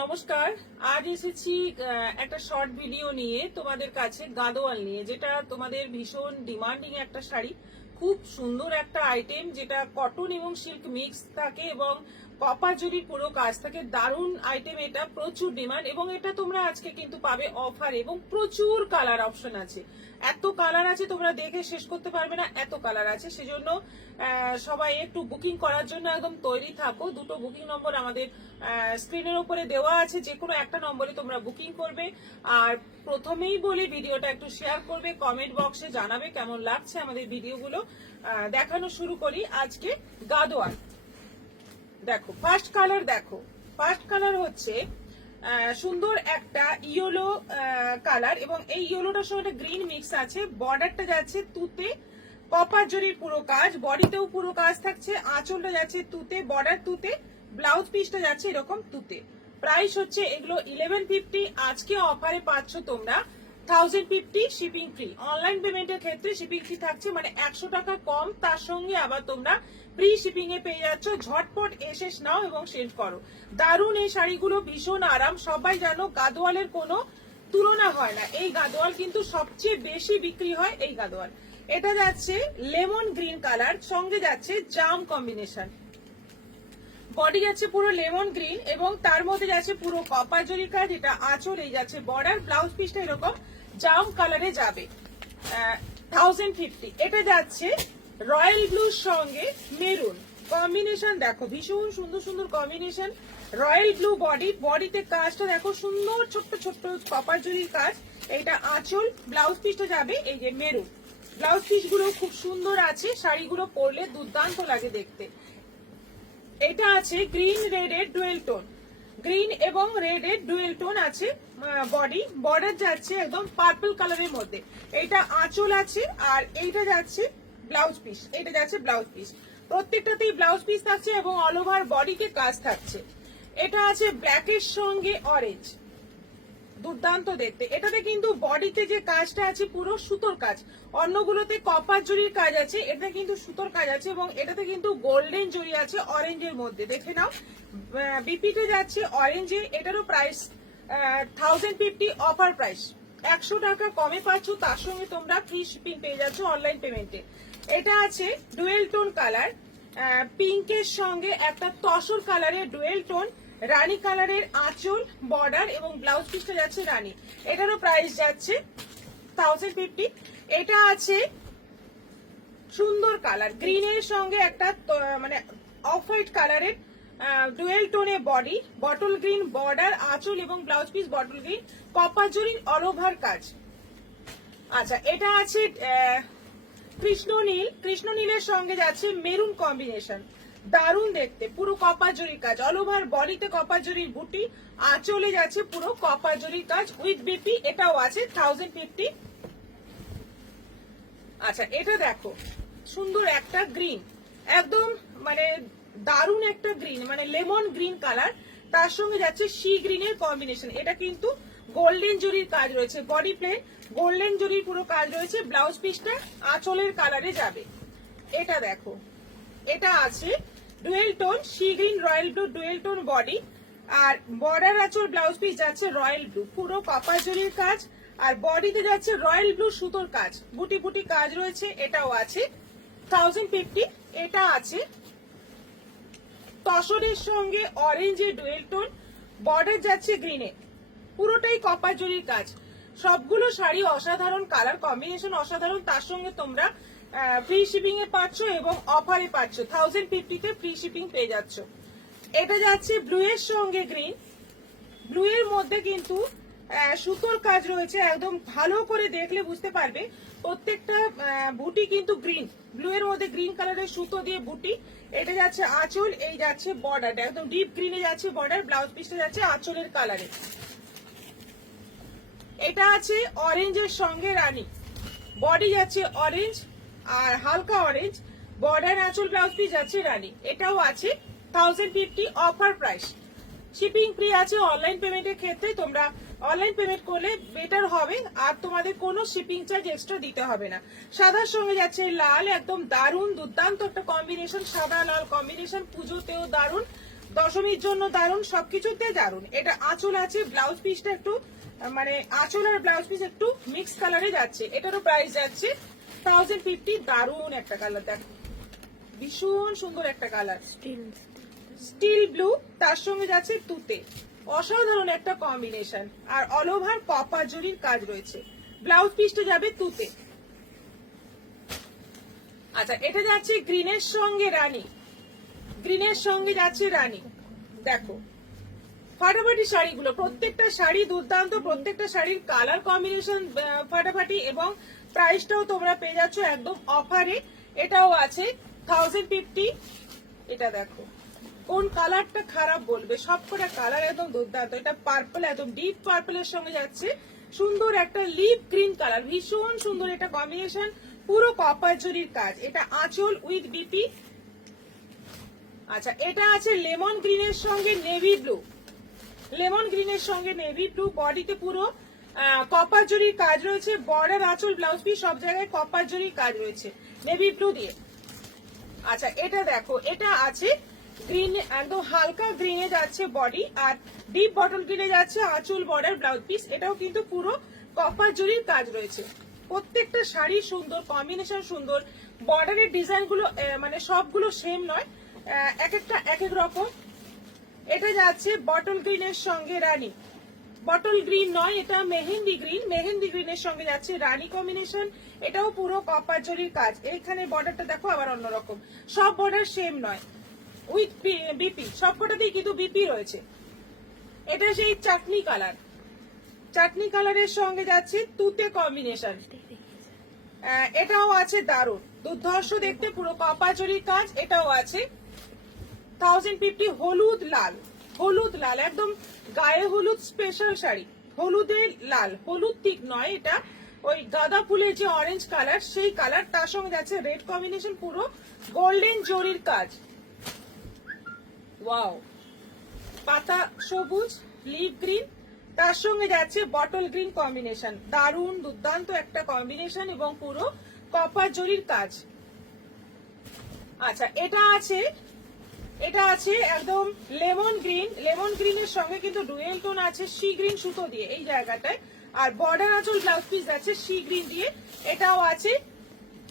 নমস্কার। আজ এসেছি একটা শর্ট ভিডিও নিয়ে তোমাদের কাছে, গাদোয়াল নিয়ে, যেটা তোমাদের ভীষণ ডিমান্ডিং একটা শাড়ি। খুব সুন্দর একটা আইটেম, যেটা কটন এবং সিল্ক মিক্স থাকে এবং কপার জরির পুরো কাজ থাকে। দারুণ আইটেম এটা, প্রচুর ডিমান্ড, এবং এটা তোমরা আজকে কিন্তু পাবে অফার, এবং প্রচুর কালার অপশন আছে। এত কালার আছে তোমরা দেখে শেষ করতে পারবে না, এত কালার আছে। সেজন্য সবাই একটু বুকিং করার জন্য একদম তৈরি থাকো। দুটো বুকিং নম্বর আমাদের স্ক্রিনের উপরে দেওয়া আছে, যে কোনো একটা নম্বরে তোমরা বুকিং করবে। আর প্রথমেই বলি, ভিডিওটা একটু শেয়ার করবে, কমেন্ট বক্সে জানাবে কেমন লাগছে আমাদের ভিডিওগুলো। দেখানো শুরু করি আজকে গাদোয়াল। দেখো ফার্স্ট কালার, দেখো ফার্স্ট কালার হচ্ছে সুন্দর একটা ইয়েলো কালার, এবং এই ইয়েলোটার সঙ্গে একটা গ্রিন মিক্স আছে। বর্ডারটা যাচ্ছে তুতে, কপার জরির পুরো কাজ, বডিতেও পুরো কাজ থাকছে। আঁচলটা যাচ্ছে তুতে, বর্ডার তুতে, ব্লাউজ পিসটা যাচ্ছে এরকম তুতে। প্রাইস হচ্ছে এগুলো 1150। আজকে অফারে পাচ্ছ তোমরা 1050 শিপিং ফ্রি। অনলাইন পেমেন্টের ক্ষেত্রে শিপিং ফ্রি থাকছে, মানে 100 টাকা কম, তার সঙ্গে আবার তোমরা ফ্রি শিপিং এ পেয়ে যাচ্ছ। ঝটপট এসে নাও এবং সেন্ড করো। দারুণ এই শাড়িগুলো, ভীষণ আরাম। সবাই জানো গাদোয়ালের কোনো তুলনা হয় না। এই গাদোয়াল কিন্তু সবচেয়ে বেশি বিক্রি হয় এই গাদোয়াল। এটা যাচ্ছে লেমন গ্রিন কালার, সঙ্গে যাচ্ছে জাম কম্বিনেশন। বডি যাচ্ছে পুরো লেমন গ্রিন, এবং তার মধ্যে যাচ্ছে পুরো কপার জরি কাজ। এটা আঁচল, এই যাচ্ছে বর্ডার, ব্লাউজ পিসটা এরকম জাম কালারে যাবে। 1050। এটা যাচ্ছে রয়্যাল ব্লুর সঙ্গে মেরুন কম্বিনেশন। দেখো ভীষণ সুন্দর সুন্দর কম্বিনেশন। রয়্যাল ব্লু বডি, বডিতে কাজটা দেখো সুন্দর, ছোট্ট ছোট্ট কপার জরির কাজ। এইটা আঁচল, ব্লাউজ পিসটা যাবে এই যে মেরুন। ব্লাউজ পিস গুলো খুব সুন্দর আছে, শাড়িগুলো পরলে দুর্দান্ত লাগে দেখতে। এটা আছে গ্রিন রেড এর ডুয়েল টোন, গ্রিন এবং রেড এর ডুয়েল টোন আছে। বডি, বর্ডার যাচ্ছে একদম পার্পল কালারের মধ্যে। এটা আঁচল আছে, আর এইটা যাচ্ছে ব্লাউজ পিস, এটা যাচ্ছে ব্লাউজ পিস। প্রত্যেকটাতেই ব্লাউজ পিস থাকছে এবং অল ওভার বডিতে কাজ থাকছে। এটা আছে ব্ল্যাকের সঙ্গে অরেঞ্জ, দুর্দান্ত দেখতে। এটাতে কিন্তু বডিতে যে কাজটা আছে পুরো সুতোর কাজ, অন্যগুলোতে কপার জরির কাজ আছে, এটা কিন্তু সুতোর কাজ আছে, এবং এটাতে কিন্তু গোল্ডেন জরি আছে অরেঞ্জের মধ্যে। দেখে নাও, বিপিতে যাচ্ছে অরেঞ্জে। এটারও প্রাইস 1050 অফার প্রাইস। 100 টাকা কমে পাচ্ছ, তার সঙ্গে তোমরা ফ্রি শিপিং পেয়ে যাচ্ছ অনলাইন পেমেন্টে। এটা আছে ডুয়েল টোন কালার, পিঙ্কের সঙ্গে একটা তসর কালারের ডুয়েল টোন, রানী কালারের আঁচল, বর্ডার এবং ব্লাউজ পিসটা যাচ্ছে রানী। এটারও প্রাইস যাচ্ছে 1050। এটা আছে সুন্দর কালার, গ্রিনের সঙ্গে একটা মানে অফ হোয়াইট কালারের ডুয়েল টোনে বডি, বটল গ্রিন বর্ডার, আঁচল এবং blouse piece bottle green, copper জরির অল ওভার কাজ। আচ্ছা, এটা আছে কৃষ্ণনীল, কৃষ্ণনীলের সঙ্গে যাচ্ছে মেরুন কম্বিনেশন। দারুণ দেখতে, পুরো কপার জরির কাজ, অল ওভার বডিতে কপার জরির বুটি, আঁচলে যাচ্ছে পুরো কপার জরির কাজ উইথ বিপি। এটাও আছে 1050। আচ্ছা, এটা দেখো সুন্দর একটা গ্রিন, একদম মানে দারুণ একটা গ্রিন, মানে লেমন গ্রিন কালার, তার সঙ্গে যাচ্ছে সি গ্রিনের কম্বিনেশন। এটা কিন্তু গোল্ডেন জরির কাজ রয়েছে, বডি প্লেন গোল্ডেন জরির পুরো কাজ রয়েছে। ব্লাউজ পিসটা আঁচলের কালারে যাবে। এটা দেখো, এটা আছে dual tone sea green royal blue dual tone body, আর বর্ডার আঁচল ব্লাউজ পিস যাচ্ছে রয়্যাল ব্লু, পুরো কপার জরির কাজ, আর বডিতে যাচ্ছে রয়্যাল ব্লু সুতোর কাজ, বুটি বুটি কাজ রয়েছে। এটাও আছে 1050। এটা আছে তসরের সঙ্গে অরেঞ্জের ডুয়েল টোন, বর্ডার যাচ্ছে গ্রিনে, পুরোটাই কপার জরির কাজ। সবগুলো শাড়ি অসাধারণ, কালার কম্বিনেশন অসাধারণ, তার সঙ্গে তোমরা ফ্রি শিপিং এ পাচ্ছ এবং অফারে পাচ্ছ। 1050 তে ফ্রি শিপিং পেয়ে যাচ্ছ। এটা যাচ্ছে ব্লু এর সঙ্গে গ্রিন, ব্লু এর মধ্যে কিন্তু সুতোর কাজ রয়েছে, একদম ভালো করে দেখলে বুঝতে পারবে। প্রত্যেকটা বুটি কিন্তু গ্রিন, ব্লু এর মধ্যে গ্রিন কালারের সুতো দিয়ে বুটি। এটা যাচ্ছে আঁচল, এই যাচ্ছে বর্ডার, একদম ডিপ গ্রিনে যাচ্ছে বর্ডার, ব্লাউজ পিসটা যাচ্ছে আঁচলের কালারে। এটা আছে অরেঞ্জের সঙ্গে রানী, বডি যাচ্ছে অরেঞ্জ আর হালকা অরেঞ্জ, বর্ডার আঁচল ব্লাউজ পিস যাচ্ছে রানী। এটাও আছে 1050 অফার প্রাইস। শিপিং ফ্রি আছে অনলাইন পেমেন্টের ক্ষেত্রে। তোমরা অনলাইন পেমেন্ট করলে বেটার হবে, আর তোমাদের কোনো শিপিং চার্জ এক্সট্রা দিতে হবে না। সাদার সঙ্গে যাচ্ছে লাল, একদম দারুণ দুর্দান্ত একটা কম্বিনেশন, সাদা লাল কম্বিনেশন, পুজোতেও দারুণ। দশমীর জন্য দারুন, সবকিছুতে দারুন। এটা আঁচল আছে, ব্লাউজ পিসটা একটু মানে আঁচল আর ব্লাউজ পিস একটু মিক্স কালারে যাচ্ছে। এটারও প্রাইস যাচ্ছে 1050। দারুন একটা কালার, দেখো ভীষণ সুন্দর একটা কালার, স্টিল ব্লু, তার সঙ্গে যাচ্ছে তুতে। অসাধারণ একটা কম্বিনেশন। আর অল ওভার কপার জরির কাজ রয়েছে। ব্লাউজ পিসটা যাবে তুতে। আচ্ছা, এটা যাচ্ছে গ্রিনের সঙ্গে রানী, গ্রিনের সঙ্গে যাচ্ছে রানী। দেখো ফাটাফাটি শাড়িগুলো, প্রত্যেকটা শাড়ি দুর্দান্ত, প্রত্যেকটা শাড়ির কালার কম্বিনেশন ফাটাফাটি, এবং প্রাইসটাও তোমরা পেয়ে যাচ্ছ একদম অফারে। এটাও আছে 1050। এটা দেখো কোন কালারটা খারাপ বলবে, সবকটা কালার একদম দুর্দান্ত। এটা পার্পল, একদম ডিপ পার্পলের সঙ্গে যাচ্ছে সুন্দর একটা লিপ গ্রিন কালার, ভীষণ সুন্দর এটা কম্বিনেশন, পুরো কপার জরির কাজ। এটা আঁচল উইথ বিপি। আচ্ছা, এটা আছে লেমন গ্রিনের সঙ্গে নেভি ব্লু, লেমন গ্রিনের সঙ্গে নেভি ব্লু, বডিতে পুরো কপার জরির কাজ রয়েছে। বর্ডার, আঁচল, ব্লাউজ পিস সব জায়গায় কপার জরির কাজ রয়েছে নেভি ব্লু দিয়ে। আচ্ছা, এটা দেখো, এটা আছে গ্রিন, একদম হালকা গ্রিনে যাচ্ছে বডি, আর ডিপ বটল গ্রিনে যাচ্ছে আঁচল, বর্ডার, ব্লাউজ পিস। এটাও কিন্তু পুরো কপার জরির কাজ রয়েছে। প্রত্যেকটা শাড়ি সুন্দর, কম্বিনেশন সুন্দর। বর্ডারের ডিজাইন গুলো মানে সবগুলো সেম নয়, এক একটা এক এক রকম। এটা যাচ্ছে বটল গ্রিনের সঙ্গে রানী, বটল গ্রিন নয়, এটা মেহেন্দি গ্রিন, মেহেন্দি গ্রিনের সঙ্গে যাচ্ছে রানী কম্বিনেশন। এটাও পুরো কপার জরির কাজ। এইখানে বর্ডারটা দেখো আবার অন্যরকম, সব বর্ডার সেম নয়, উইথ বিপি, সবকটাতেই কিন্তু বিপি রয়েছে। এটা সেই চাটনি কালার, চাটনি কালারের সঙ্গে যাচ্ছে তুতে কম্বিনেশন। এটাও আছে দারুন, দুর্ধর্ষ দেখতে, পুরো কপার জরির কাজ। এটাও আছে 1050। হলুদ লাল, হলুদ লাল, একদম গায়ে হলুদ স্পেশাল শাড়ি, হলুদের লাল, হলুদ ঠিক নয়, এটা ওই গাঁদা ফুলের যে অরেঞ্জ কালার সেই কালার, তার সঙ্গে যাচ্ছে রেড কম্বিনেশন, পুরো গোল্ডেন জরির কাজ। ওয়াও, পাতা সবুজ, লিভ গ্রিন, তার সঙ্গে যাচ্ছে বটল গ্রিন কম্বিনেশন। দারুন দুর্দান্ত একটা কম্বিনেশন, এবং পুরো কপার জরির কাজ। আচ্ছা, এটা আছে একদম লেমন গ্রিন, লেমন গ্রিনের সঙ্গে কিন্তু ডুয়েল টোন আছে সি গ্রিন সুতো দিয়ে এই জায়গাটায়, আর বর্ডার আঁচল ব্লাউজ পিস আছে সি গ্রিন দিয়ে। এটাও আছে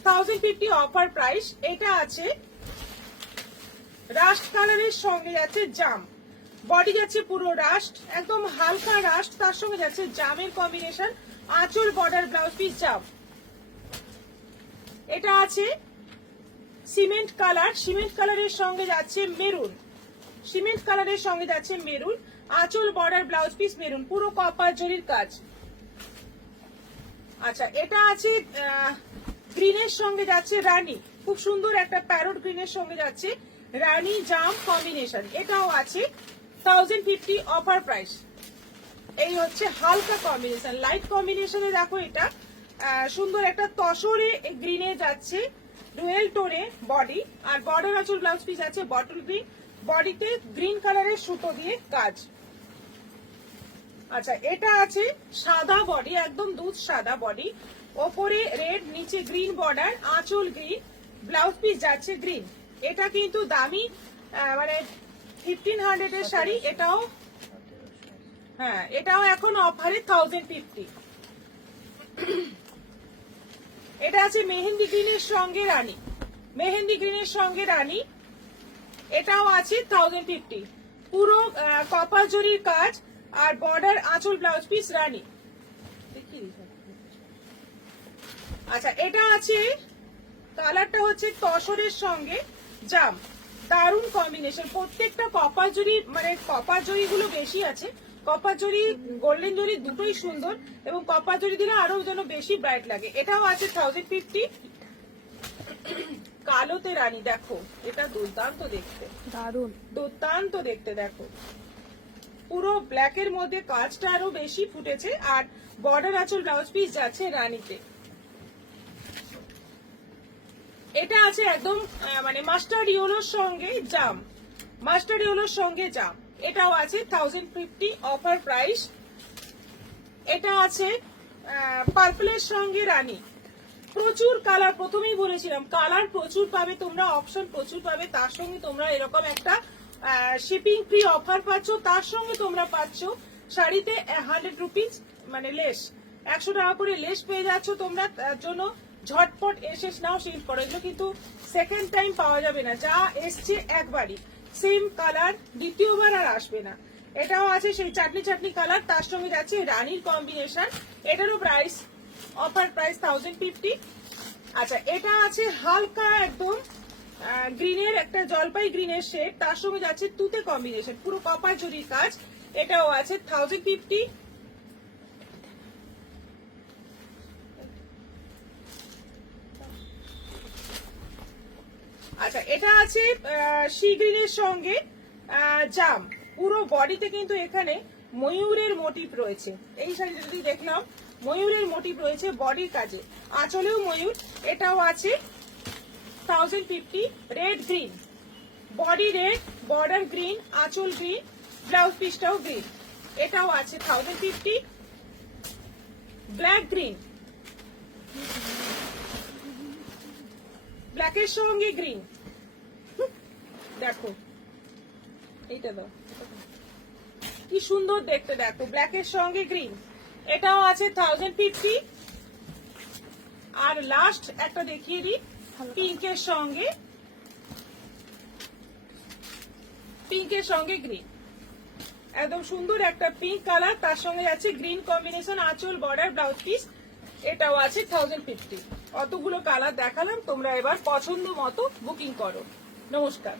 1050 অফার প্রাইস। এটা আছে রাস্ট কালারের সঙ্গে যাচ্ছে জাম, বডি যাচ্ছে পুরো রাস্ট, একদম হালকা রাস্ট, তার সঙ্গে যাচ্ছে জামের কম্বিনেশন, আঁচল, বর্ডার, ব্লাউজ পিস, জাম। এটা আছে সিমেন্ট কালার, সিমেন্ট কালারের সঙ্গে যাচ্ছে মেরুন, সিমেন্ট কালারের সঙ্গে যাচ্ছে মেরুন, আঁচল, বর্ডার, ব্লাউজ পিস মেরুন, পুরো কপার জরির কাজ। আচ্ছা, এটা আছে গ্রিনের সঙ্গে যাচ্ছে রানী, খুব সুন্দর একটা প্যারট গ্রিনের সঙ্গে যাচ্ছে রানী জাম কম্বিনেশন। এটাও আছে 1050 অফার প্রাইস। এই হচ্ছে হালকা কম্বিনেশন, লাইট কম্বিনেশনে দেখো এটা সুন্দর একটা তসরে গ্রিনে যাচ্ছে ডুয়েল টোনে বডি, আর বর্ডার আঁচল ব্লাউজ পিস আছে বটল গ্রিন, বডিতে গ্রিন কালারের সুতো দিয়ে কাজ। আচ্ছা, এটা আছে সাদা বডি, একদম দুধ সাদা বডি, ওপরে রেড, নিচে গ্রিন বর্ডার, আঁচল গ্রিন, ব্লাউজ পিস যাচ্ছে গ্রিন। এটা কিন্তু দামি, মানে 1500 এর শাড়ি। এটাও হ্যাঁ, এটাও এখন অফারে 1050। এটা আছে মেহেন্দি গ্রিনের সঙ্গে রানী, মেহেন্দি গ্রিনের সঙ্গে রানী। এটাও আছে 1050, পুরো কপার জরির কাজ, আর বর্ডার, আঁচল, ব্লাউজ পিস রানী। আচ্ছা, এটা আছে কালারটা হচ্ছে তসরের সঙ্গে জাম, দারুণ কম্বিনেশন। প্রত্যেকটা কপার জরি, মানে কপার জরি গুলো বেশি আছে, কপার জরি গোল্ডেন জরি দুটোই সুন্দর, এবং কপার জরি দিলে আরো যেন বেশি ব্রাইট লাগে। এটাও আছে 1050। কালোতে রানী, দেখো এটা দুর্দান্ত দেখতে, দারুন দুর্দান্ত দেখতে। দেখো পুরো ব্ল্যাকের মধ্যে কাজটা আরো বেশি ফুটেছে, আর বর্ডার, আঁচল, ব্লাউজ পিস যাচ্ছে রানীতে। এটা আছে একদম মানে মাস্টার্ড ইয়েলোর সঙ্গে জাম, মাস্টার্ড ইয়েলোর সঙ্গে জাম। এটাও আছে 1050 অফার প্রাইস। এটা আছে পার্পলের সঙ্গে রানী, প্রচুর কালার, প্রথমেই বলেছিলাম কালার প্রচুর পাবে তোমরা, অপশন প্রচুর পাবে, তার সঙ্গে তোমরা এরকম একটা শিপিং ফ্রি অফার পাচ্ছ, তার সঙ্গে তোমরা পাচ্ছ শাড়িতে 100 রুপিস মানে লেস, 100 টাকা করে লেস পেয়ে যাচ্ছ তোমরা। তার জন্য ঝটপট এসে নাও, শিফট করো। এগুলো কিন্তু সেকেন্ড টাইম পাওয়া যাবে না, যা এসছে একবারই সেম কালার, দ্বিতীয়বার আর আসবে না। এটাও আছে সেই চাটনি চাটনি কালার, তার সঙ্গে যাচ্ছে রানীর কম্বিনেশন। এটারও প্রাইস অফার প্রাইস 1050। আচ্ছা, এটা আছে হালকা একদম গ্রিনের, একটা জলপাই গ্রিনের শেড, তার সঙ্গে যাচ্ছে তুতে কম্বিনেশন, পুরো কপার জরির কাজ। এটাও আছে 1050। আচ্ছা, এটা আছে সি গ্রিনের সঙ্গে জাম, পুরো বডিতে কিন্তু এখানে ময়ূরের মোটিভ রয়েছে। এই শাড়িটা যদি দেখলাম ময়ূরের মোটিভ রয়েছে বডির কাজে, আঁচলেও ময়ূর। এটাও আছে 1050। Red green, body red, border green, আঁচল গ্রিন, ব্লাউজ পিসটাও গ্রিন। এটাও আছে 1050। ব্ল্যাক গ্রিন, ব্ল্যাকের সঙ্গে গ্রিন, দেখো এইটা দাও, কি সুন্দর দেখতে, দেখো ব্ল্যাকের সঙ্গে গ্রিন। এটাও আছে 1050। আর লাস্ট একটা দেখিয়ে দিই, পিঙ্কের সঙ্গে গ্রিন, একদম সুন্দর একটা পিঙ্ক কালার, তার সঙ্গে যাচ্ছে গ্রিন কম্বিনেশন, আঁচল, বর্ডার, ব্লাউজ পিস। এটাও আছে 1050। অতগুলো কালার দেখালাম, তোমরা এবার পছন্দ মতো বুকিং করো। নমস্কার।